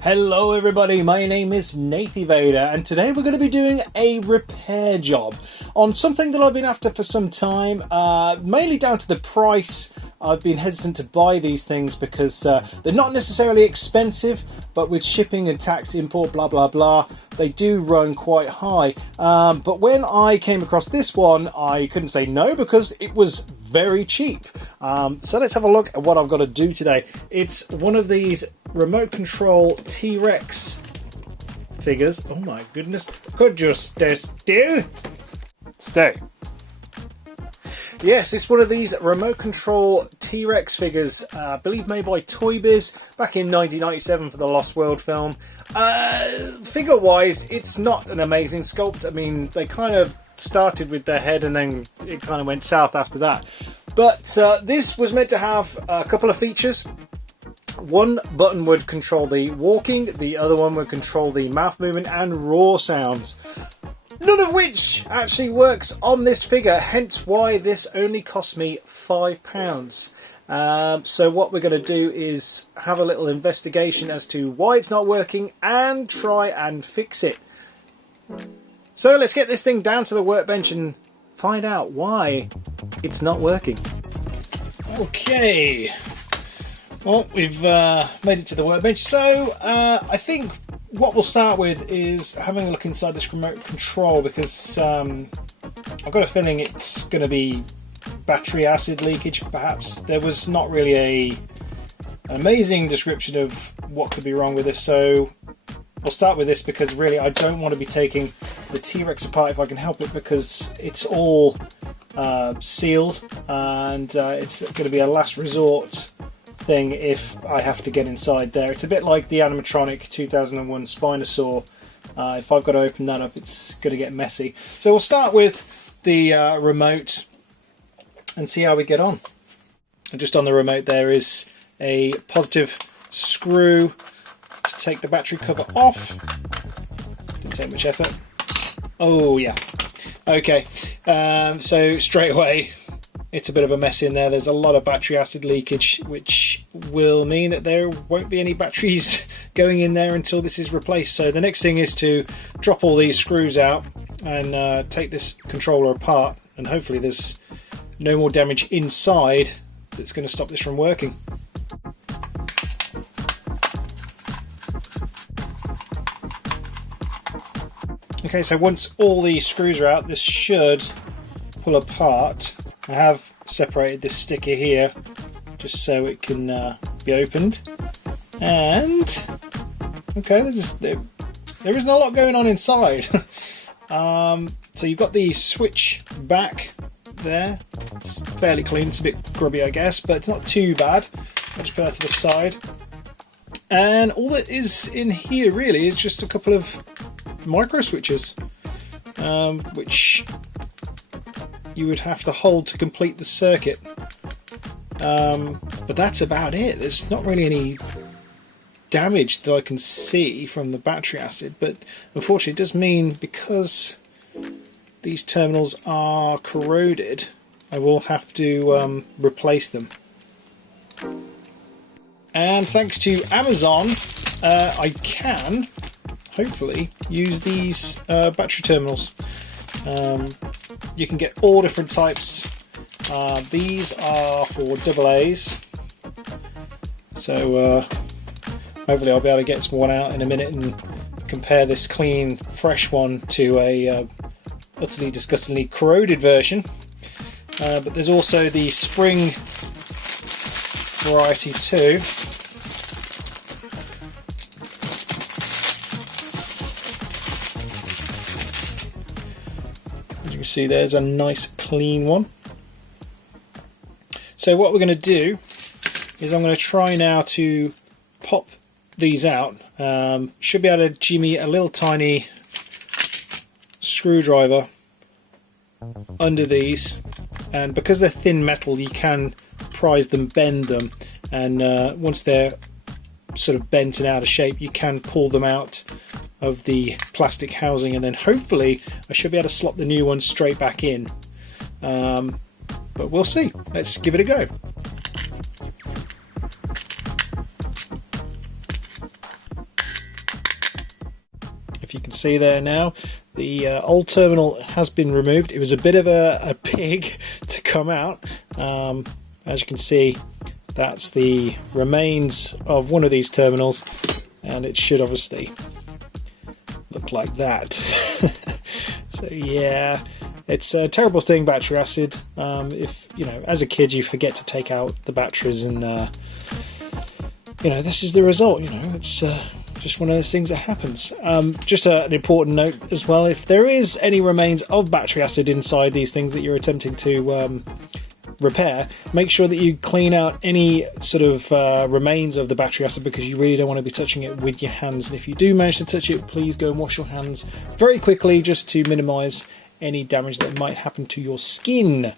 Hello everybody, my name is Nathy Vader and today we're going to be doing a repair job on something that I've been after for some time, mainly down to the price. I've been hesitant to buy these things because they're not necessarily expensive, but with shipping and tax, import, blah blah blah, they do run quite high. But when I came across this one, I couldn't say no because it was very cheap. So let's have a look at what I've got to do today. It's one of these remote control T-Rex figures. Oh my goodness, could you stay still? Stay. Yes, it's one of these remote control T-Rex figures, I believe made by Toy Biz back in 1997 for the Lost World film. Figure wise, it's not an amazing sculpt. I mean, they kind of started with their head and then it kind of went south after that. But this was meant to have a couple of features. One button would control the walking, the other one would control the mouth movement and roar sounds. None of which actually works on this figure, hence why this only cost me £5. So what we're going to do is have a little investigation as to why it's not working and try and fix it. So let's get this thing down to the workbench and find out why it's not working. Okay, well, we've made it to the workbench, so I think what we'll start with is having a look inside this remote control, because I've got a feeling it's going to be battery acid leakage perhaps. There was not really an amazing description of what could be wrong with this, so we'll start with this because really I don't want to be taking the T-Rex apart if I can help it, because it's all sealed and it's going to be a last resort thing if I have to get inside there. It's a bit like the animatronic 2001 Spinosaur. If I've got to open that up, it's going to get messy. So we'll start with the remote and see how we get on. And just on the remote there is a positive screw to take the battery cover off. Didn't take much effort. Oh yeah. Okay, so straight away it's a bit of a mess in there. There's a lot of battery acid leakage, which will mean that there won't be any batteries going in there until this is replaced. So the next thing is to drop all these screws out and take this controller apart, and hopefully there's no more damage inside that's going to stop this from working. Okay, so once all the screws are out, this should pull apart. I have separated this sticker here just so it can be opened. And okay, there isn't a lot going on inside. So you've got the switch back there. It's fairly clean. It's a bit grubby, I guess, but it's not too bad. I'll just put that to the side. And all that is in here really is just a couple of micro switches, which you would have to hold to complete the circuit. But that's about it. There's not really any damage that I can see from the battery acid, but unfortunately it does mean because these terminals are corroded, I will have to replace them. And thanks to Amazon, I can hopefully use these battery terminals. You can get all different types. These are for AA's, so hopefully I'll be able to get one out in a minute and compare this clean fresh one to a utterly disgustingly corroded version. But there's also the spring variety too. See, there's a nice clean one. So what we're going to do is I'm going to try now to pop these out. Should be able to jimmy a little tiny screwdriver under these, and because they're thin metal you can prise them, bend them, and once they're sort of bent and out of shape you can pull them out of the plastic housing, and then hopefully I should be able to slot the new one straight back in. But we'll see. Let's give it a go. see there now, the old terminal has been removed. It was a bit of a pig to come out. As you can see, that's the remains of one of these terminals, and it should obviously look like that. So yeah, it's a terrible thing, battery acid. If you know, as a kid, you forget to take out the batteries, and you know, this is the result. You know, it's just one of those things that happens. Just an important note as well: if there is any remains of battery acid inside these things that you're attempting to repair, make sure that you clean out any sort of remains of the battery acid, because you really don't want to be touching it with your hands. And if you do manage to touch it, please go and wash your hands very quickly, just to minimize any damage that might happen to your skin.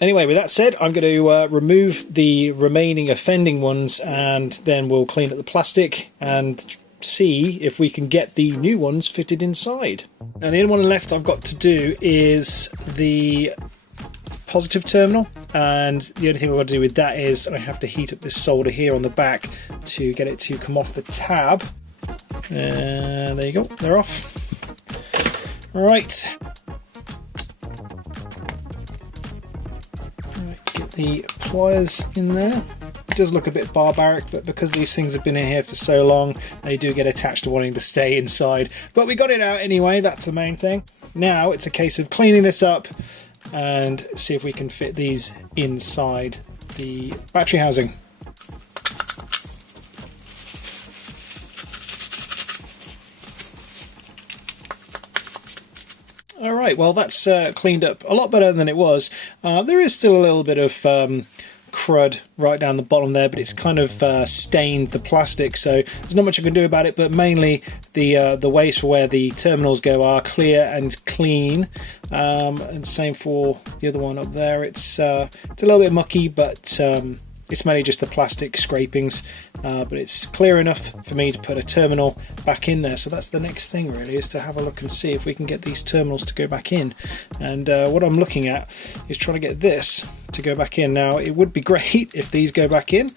Anyway, with that said, I'm going to remove the remaining offending ones, and then we'll clean up the plastic and see if we can get the new ones fitted inside. Now the only one left I've got to do is the positive terminal, and the only thing I've got to do with that is I have to heat up this solder here on the back to get it to come off the tab. And there you go, they're off. Right. Get the pliers in there. It does look a bit barbaric, but because these things have been in here for so long, they do get attached to wanting to stay inside. But we got it out anyway, that's the main thing. Now it's a case of cleaning this up and see if we can fit these inside the battery housing. Alright, well that's cleaned up a lot better than it was. There is still a little bit of crud right down the bottom there, but it's kind of stained the plastic, so there's not much I can do about it. But mainly the ways for where the terminals go are clear and clean, and same for the other one up there. It's a little bit mucky, but it's mainly just the plastic scrapings, but it's clear enough for me to put a terminal back in there. So that's the next thing really, is to have a look and see if we can get these terminals to go back in. And what I'm looking at is trying to get this to go back in. Now it would be great if these go back in.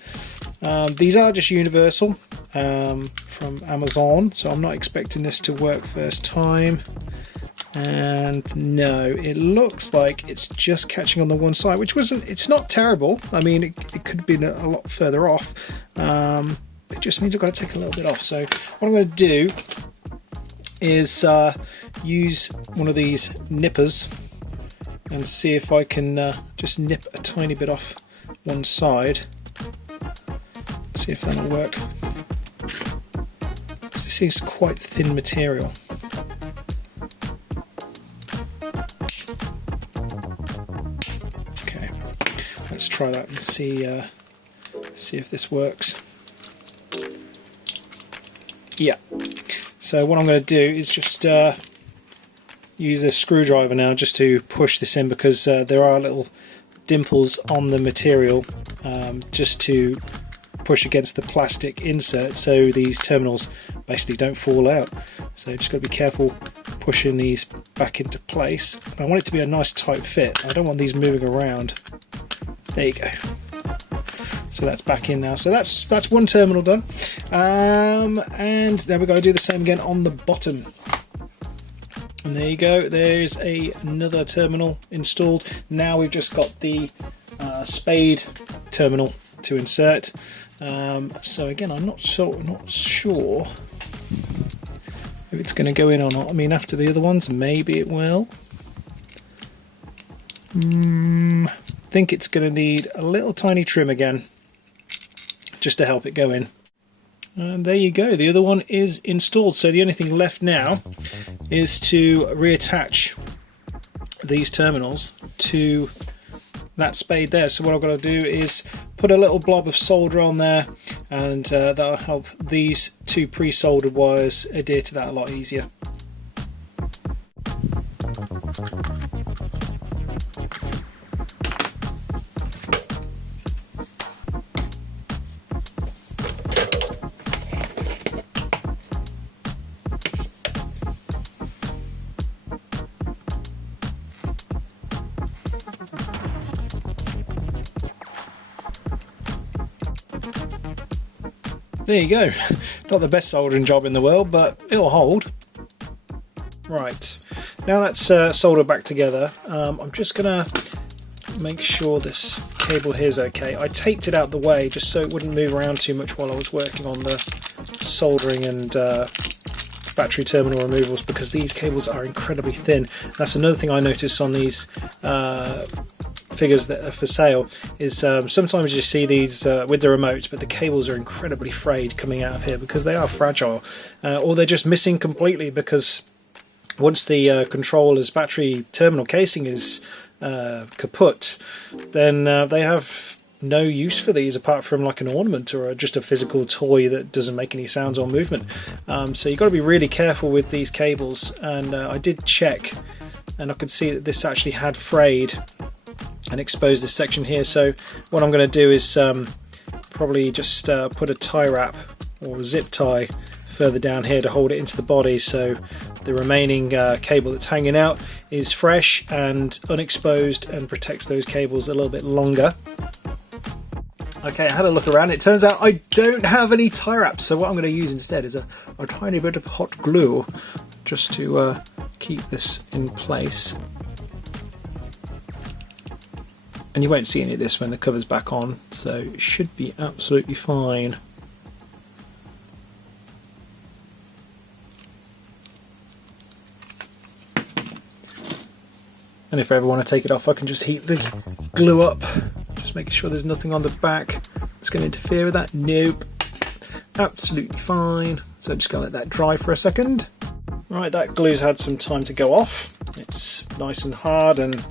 These are just universal from Amazon, so I'm not expecting this to work first time. And no, it looks like it's just catching on the one side, which it's not terrible. I mean, it could have been a lot further off. It just means I've got to take a little bit off. So what I'm going to do is use one of these nippers and see if I can just nip a tiny bit off one side. See if that'll work. This is quite thin material. Let's try that and see if this works. Yeah. So what I'm going to do is just use a screwdriver now just to push this in, because there are little dimples on the material, just to push against the plastic insert so these terminals basically don't fall out. So just got to be careful pushing these back into place. I want it to be a nice tight fit. I don't want these moving around. There you go. So that's back in now. So that's one terminal done. And now we've got to do the same again on the bottom. And there you go. There's another terminal installed. Now we've just got the spade terminal to insert. So again, I'm not sure if it's going to go in or not. I mean, after the other ones, maybe it will. I think it's going to need a little tiny trim again, just to help it go in. And there you go, the other one is installed. So the only thing left now is to reattach these terminals to that spade there. So what I've got to do is put a little blob of solder on there, and that'll help these two pre-soldered wires adhere to that a lot easier. There you go. Not the best soldering job in the world, but it'll hold. Right, now that's soldered back together. I'm just gonna make sure this cable here is okay. I taped it out the way just so it wouldn't move around too much while I was working on the soldering and battery terminal removals, because these cables are incredibly thin. That's another thing I noticed on these figures that are for sale, is sometimes you see these with the remotes, but the cables are incredibly frayed coming out of here because they are fragile, or they're just missing completely, because once the controller's battery terminal casing is kaput, then they have no use for these apart from like an ornament or just a physical toy that doesn't make any sounds or movement. So you've got to be really careful with these cables, and I did check and I could see that this actually had frayed and exposed this section here. So what I'm going to do is probably just put a tie wrap or a zip tie further down here to hold it into the body, so the remaining cable that's hanging out is fresh and unexposed and protects those cables a little bit longer. Okay, I had a look around. It turns out I don't have any tie wraps, so what I'm going to use instead is a tiny bit of hot glue just to keep this in place. And you won't see any of this when the cover's back on, so it should be absolutely fine. And if I ever want to take it off, I can just heat the glue up, just making sure there's nothing on the back that's going to interfere with that. Nope, absolutely fine. So I'm just going to let that dry for a second. Right, that glue's had some time to go off. It's nice and hard and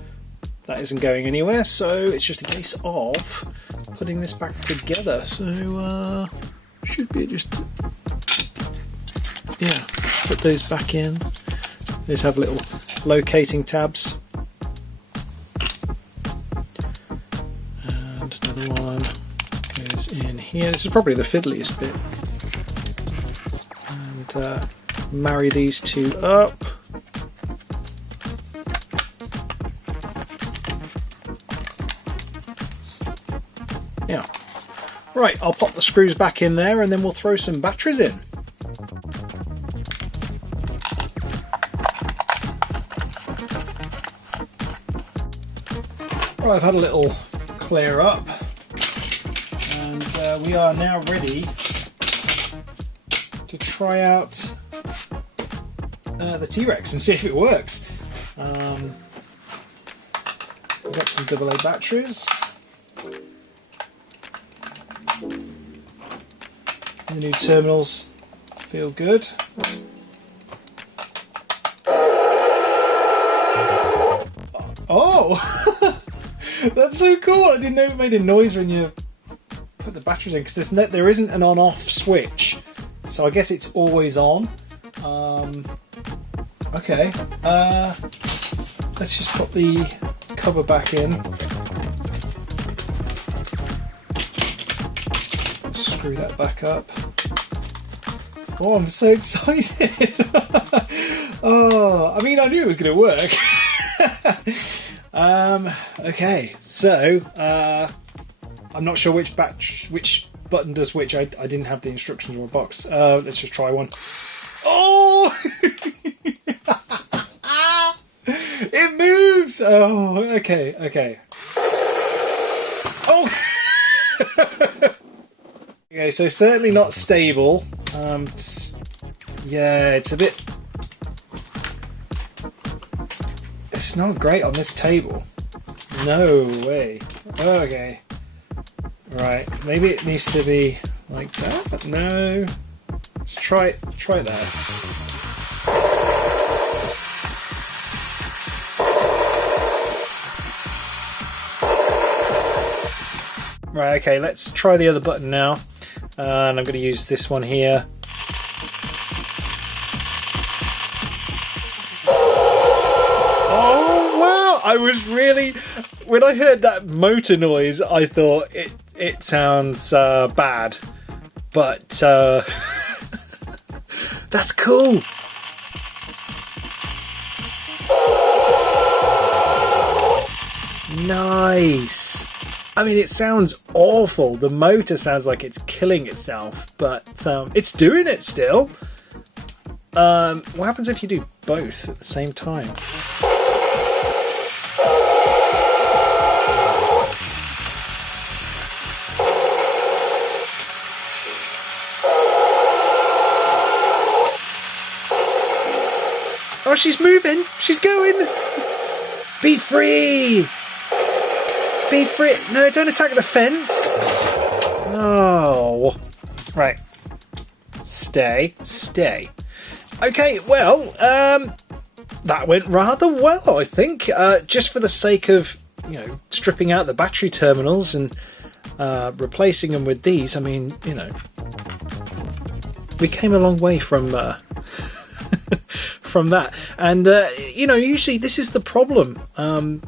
that isn't going anywhere, so it's just a case of putting this back together. So should be just, yeah, put those back in. These have little locating tabs. And another one goes in here. This is probably the fiddliest bit. And marry these two up. Yeah. Right, I'll pop the screws back in there and then we'll throw some batteries in. Right, I've had a little clear up and we are now ready to try out the T-Rex and see if it works. We've got some AA batteries. The new terminals feel good. Oh! That's so cool! I didn't know it made a noise when you put the batteries in, because there isn't an on-off switch, so I guess it's always on. Okay, let's just put the cover back in. Screw that back up. Oh, I'm so excited! Oh, I mean, I knew it was going to work. Okay, so I'm not sure which button does which. I didn't have the instructions or a box. Let's just try one. Oh! It moves! Oh, okay. Oh! Okay, so certainly not stable. Yeah, it's a bit... It's not great on this table. No way. Okay. Right, maybe it needs to be like that? No. Let's try that. Right, okay, let's try the other button now. And I'm going to use this one here. Oh wow! I was really... When I heard that motor noise, I thought it sounds bad. But that's cool! Nice! I mean, it sounds awful. The motor sounds like it's killing itself, but it's doing it still. What happens if you do both at the same time? Oh, she's moving! She's going! Be free! Be free! No, don't attack the fence! Oh. Right. Stay. Stay. Okay, well, that went rather well, I think. Just for the sake of, you know, stripping out the battery terminals and replacing them with these, I mean, you know, we came a long way from from that. And, you know, usually this is the problem.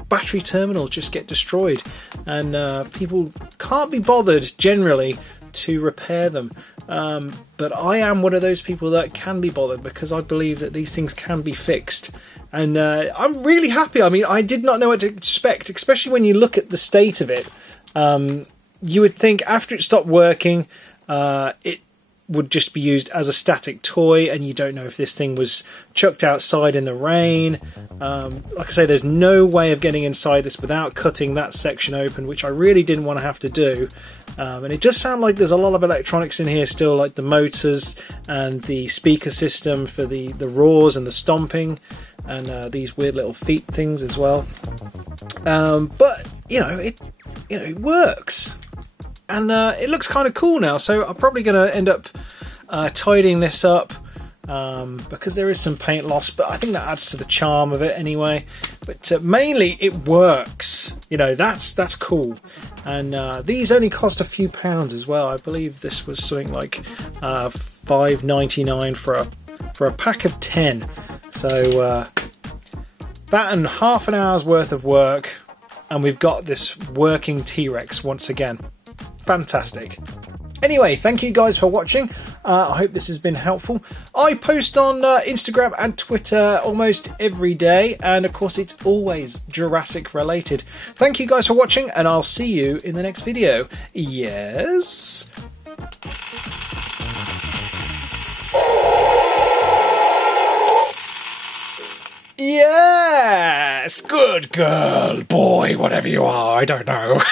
Battery terminals just get destroyed and people can't be bothered, generally, to repair them. But I am one of those people that can be bothered because I believe that these things can be fixed. And I'm really happy. I mean, I did not know what to expect, especially when you look at the state of it. You would think after it stopped working, it would just be used as a static toy, and you don't know if this thing was chucked outside in the rain. Like I say, there's no way of getting inside this without cutting that section open, which I really didn't want to have to do. And it does sound like there's a lot of electronics in here still, like the motors and the speaker system for the roars and the stomping, and these weird little feet things as well. But it works. And it looks kind of cool now, so I'm probably going to end up tidying this up because there is some paint loss, but I think that adds to the charm of it anyway. But mainly it works, you know, that's cool. And these only cost a few pounds as well. I believe this was something like $5.99 for a pack of 10. So that and half an hour's worth of work, and we've got this working T-Rex once again. Fantastic. Anyway, thank you guys for watching. I hope this has been helpful. I post on Instagram and Twitter almost every day, and of course it's always Jurassic related. Thank you guys for watching, and I'll see you in the next video. Yes? Yes! Good girl, boy, whatever you are, I don't know.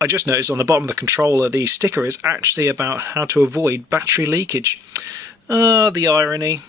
I just noticed on the bottom of the controller the sticker is actually about how to avoid battery leakage. The irony.